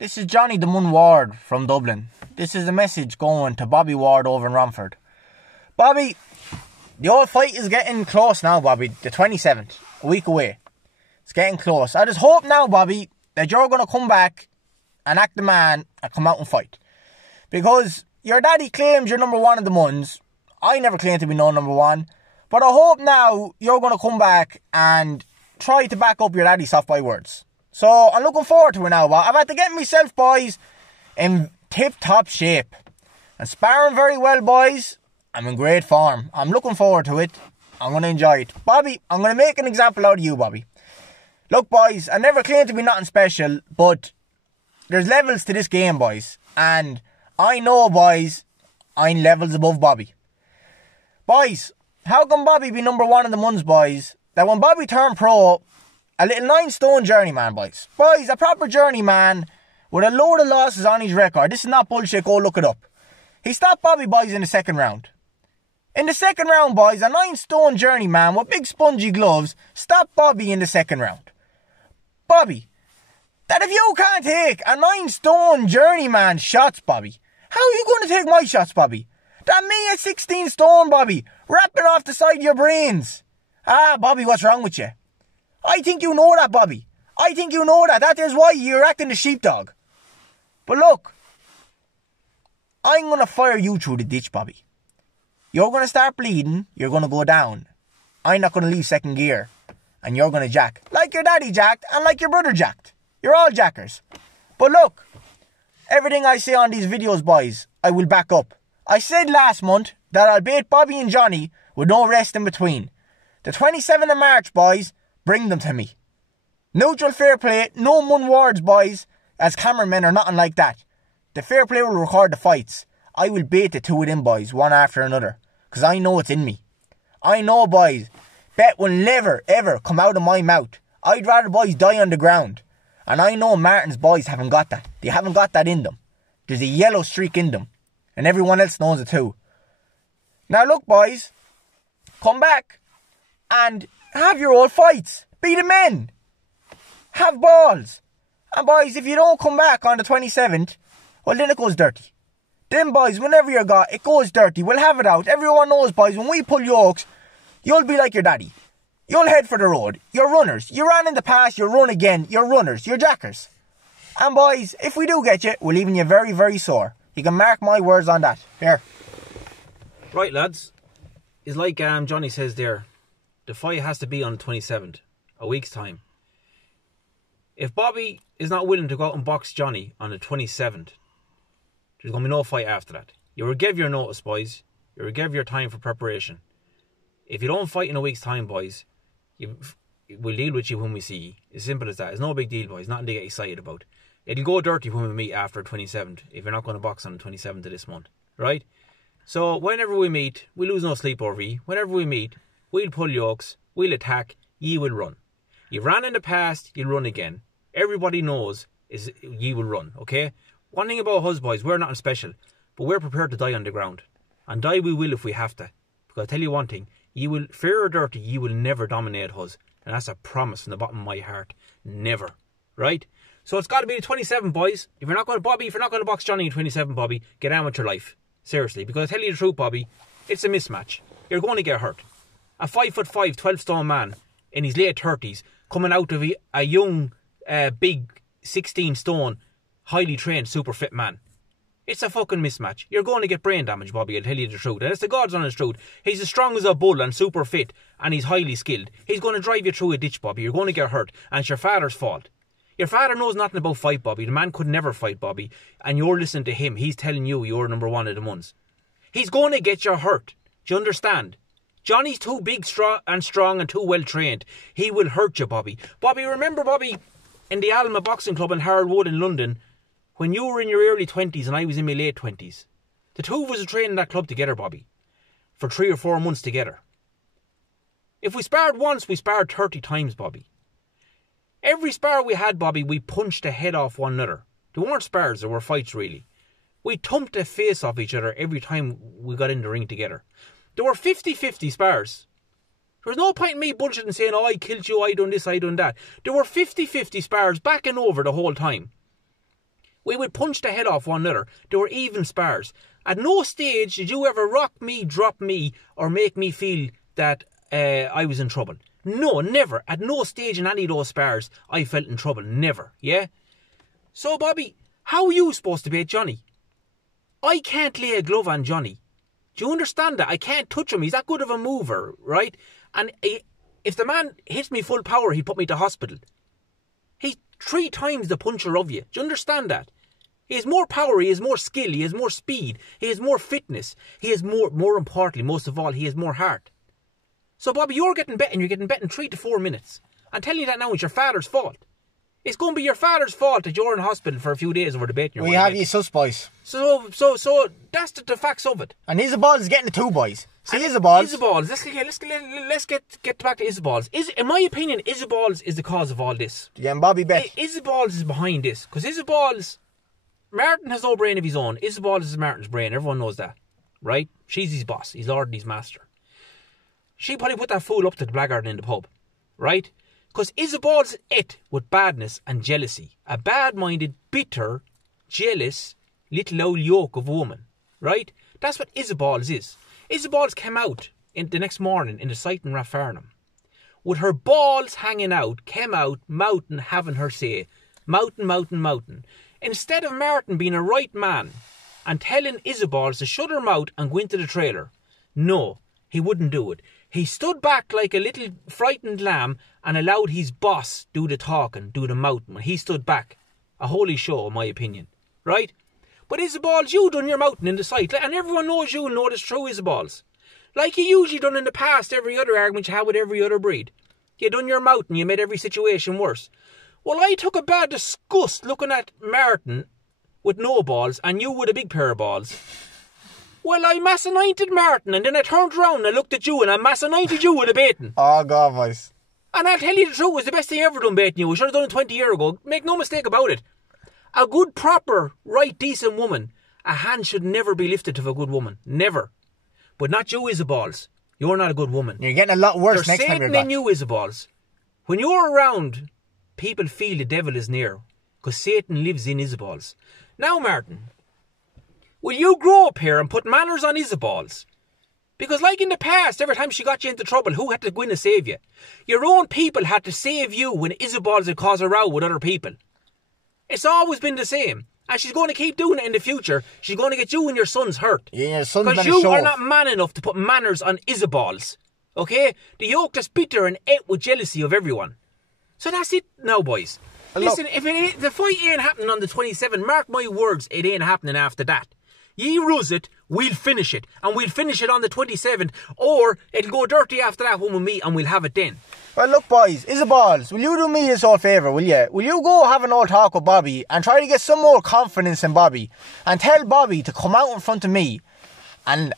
This is Johnny the Mun Ward from Dublin. This is a message going to Bobby Ward over in Romford. Bobby, the old fight is getting close now, Bobby. The 27th, a week away. It's getting close. I just hope now, Bobby, that you're going to come back and act the man and come out and fight. Because your daddy claims you're number one of the Muns. I never claimed to be no number one. But I hope now you're going to come back and try to back up your daddy's soft boy words. So I'm looking forward to it now. I've had to get myself, boys, in tip-top shape. And sparring very well, boys. I'm in great form. I'm looking forward to it. I'm going to enjoy it. Bobby, I'm going to make an example out of you, Bobby. Look, boys, I never claimed to be nothing special, but there's levels to this game, boys. And I know, boys, I'm levels above Bobby. Boys, how can Bobby be number one in the Muns, boys? That when Bobby turned pro, a little 9-stone journeyman, boys. Boys, a proper journeyman with a load of losses on his record. This is not bullshit, go look it up. He stopped Bobby, boys, in the second round. In the second round, boys, a 9-stone journeyman with big spongy gloves stopped Bobby in the second round. Bobby, that if you can't take a 9-stone journeyman shots, Bobby, how are you going to take my shots, Bobby? That me at 16 stone, Bobby, rapping off the side of your brains. Ah, Bobby, what's wrong with you? I think you know that, Bobby. I think you know that. That is why you're acting the sheepdog. But look, I'm going to fire you through the ditch, Bobby. You're going to start bleeding. You're going to go down. I'm not going to leave second gear. And you're going to jack. Like your daddy jacked and like your brother jacked. You're all jackers. But look, everything I say on these videos, boys, I will back up. I said last month that I'll beat Bobby and Johnny with no rest in between. The 27th of March, boys, bring them to me. Neutral fair play, no Mun words, boys, as cameramen or nothing like that. The fair play will record the fights. I will bait the two of them, boys, one after another. Because I know it's in me. I know, boys, bet will never, ever come out of my mouth. I'd rather boys die on the ground. And I know Martin's boys haven't got that. They haven't got that in them. There's a yellow streak in them. And everyone else knows it too. Now look, boys. Come back. And have your old fights. Be the men. Have balls. And boys, if you don't come back on the 27th, well then it goes dirty. Then boys, whenever you're got, it goes dirty. We'll have it out. Everyone knows, boys, when we pull yokes, you'll be like your daddy. You'll head for the road. You're runners. You ran in the past, you run again. You're runners. You're jackers. And boys, if we do get you, we're leaving you very, very sore. You can mark my words on that. Here. Right, lads. It's like Johnny says there. The fight has to be on the 27th. A week's time. If Bobby is not willing to go out and box Johnny on the 27th, there's going to be no fight after that. You will give your notice, boys. You will give your time for preparation. If you don't fight in a week's time, boys, we'll deal with you when we see you. As simple as that. It's no big deal, boys. Nothing to get excited about. It'll go dirty when we meet after the 27th, if you're not going to box on the 27th of this month. Right? So, whenever we meet, we lose no sleep over you. Whenever we meet, we'll pull yokes, we'll attack, ye will run. You ran in the past, you'll run again. Everybody knows is ye will run, okay? One thing about us, boys, we're nothing special, but we're prepared to die on the ground. And die we will if we have to. Because I'll tell you one thing, ye will, fair or dirty, ye will never dominate us. And that's a promise from the bottom of my heart. Never. Right? So it's got to be the 27, boys. If you're not going to box Johnny in 27, Bobby, get on with your life. Seriously. Because I tell you the truth, Bobby, it's a mismatch. You're going to get hurt. A 5'5", 12-stone man in his late 30s coming out of a young, big 16-stone, highly trained, super fit man. It's a fucking mismatch. You're going to get brain damage, Bobby, I'll tell you the truth. And it's the God's honest truth. He's as strong as a bull and super fit, and he's highly skilled. He's going to drive you through a ditch, Bobby. You're going to get hurt, and it's your father's fault. Your father knows nothing about fight, Bobby. The man could never fight, Bobby. And you're listening to him. He's telling you you're number one of the Muns. He's going to get you hurt. Do you understand? Johnny's too big, strong and too well trained. He will hurt you, Bobby. Bobby, remember, Bobby, in the Alma Boxing Club in Harold Wood in London, when you were in your early 20s and I was in my late 20s. The two of us were training in that club together, Bobby. For 3 or 4 months together. If we sparred once, we sparred 30 times, Bobby. Every spar we had, Bobby, we punched the head off one another. There weren't spars, there were fights, really. We thumped the face off each other every time we got in the ring together. There were 50-50 spars. There was no point in me bullshitting saying, oh, I killed you, I done this, I done that. There were 50-50 spars back and over the whole time. We would punch the head off one another. They were even spars. At no stage did you ever rock me, drop me, or make me feel that I was in trouble. No, never. At no stage in any of those spars I felt in trouble. Never. Yeah? So, Bobby, how are you supposed to beat Johnny? I can't lay a glove on Johnny. Do you understand that? I can't touch him. He's that good of a mover, right? And if the man hits me full power, he'd put me to hospital. He's 3 times the puncher of you. Do you understand that? He has more power, he has more skill, he has more speed, he has more fitness. He has more importantly, most of all, he has more heart. So, Bobby, you're getting bet in 3 to 4 minutes. I'm telling you that now, it's your father's fault. It's going to be your father's fault that you're in hospital for a few days over debating your We have you sus, boys. So that's the facts of it. And Isaballs is getting the 2 boys. See, Isaballs. Let's get back to Isaballs. In my opinion, Isaballs is the cause of all this. Yeah, and Bobby bet. Isaballs is behind this. Because Isaballs, Martin has no brain of his own. Isaballs is Martin's brain. Everyone knows that. Right? She's his boss. He's Lord and his master. She probably put that fool up to the blackguard in the pub. Right? Because Isaballs it with badness and jealousy. A bad-minded, bitter, jealous, little old yoke of a woman. Right? That's what Isaballs is. Isaballs came out the next morning in the site in Rathfarnham. With her balls hanging out, came out, mouthing, having her say. Mouthing. Instead of Martin being a right man and telling Isaballs to shut her mouth and go into the trailer. No, he wouldn't do it. He stood back like a little frightened lamb and allowed his boss do the talking, do the mouthing. He stood back. A holy show, in my opinion. Right? But Isaballs, you done your mouthing in the site. And everyone knows you and know this true, Isaballs. Like you usually done in the past, every other argument you had with every other breed. You done your mouthing, you made every situation worse. Well, I took a bad disgust looking at Martin with no balls and you with a big pair of balls. Well, I mass anointed Martin and then I turned around and I looked at you and I mass anointed you with a baiting. Oh, God, boys. And I'll tell you the truth, it was the best thing I ever done baiting you. We should have done it 20 years ago. Make no mistake about it. A good, proper, right, decent woman, a hand should never be lifted to a good woman. Never. But not you, Isaballs. You're not a good woman. You're getting a lot worse next time you're back. There's Satan in you, Isaballs. When you're around, people feel the devil is near. Because Satan lives in Isaballs. Now, Martin, will you grow up here and put manners on Isaballs? Because like in the past, every time she got you into trouble, who had to go in and save you? Your own people had to save you when Isaballs had caused a row with other people. It's always been the same. And she's going to keep doing it in the future. She's going to get you and your sons hurt. Yeah, your son's because you are not man enough to put manners on Isaballs. Okay? The yoke that's bitter and ate with jealousy of everyone. So that's it now, boys. Listen, if the fight ain't happening on the 27th, mark my words, it ain't happening after that. Ye ruse it, we'll finish it. And we'll finish it on the 27th. Or it'll go dirty after that one with me and we'll have it then. Well, look, boys, Isaballs, will you do me this old favour, will you? Will you go have an old talk with Bobby and try to get some more confidence in Bobby and tell Bobby to come out in front of me and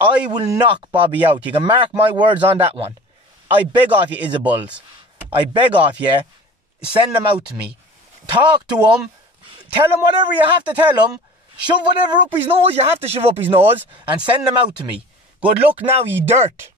I will knock Bobby out. You can mark my words on that one. I beg off you, Isaballs. I beg off you. Send them out to me. Talk to him. Tell him whatever you have to tell him. Shove whatever up his nose you have to shove up his nose and send them out to me. Good luck now, ye dirt.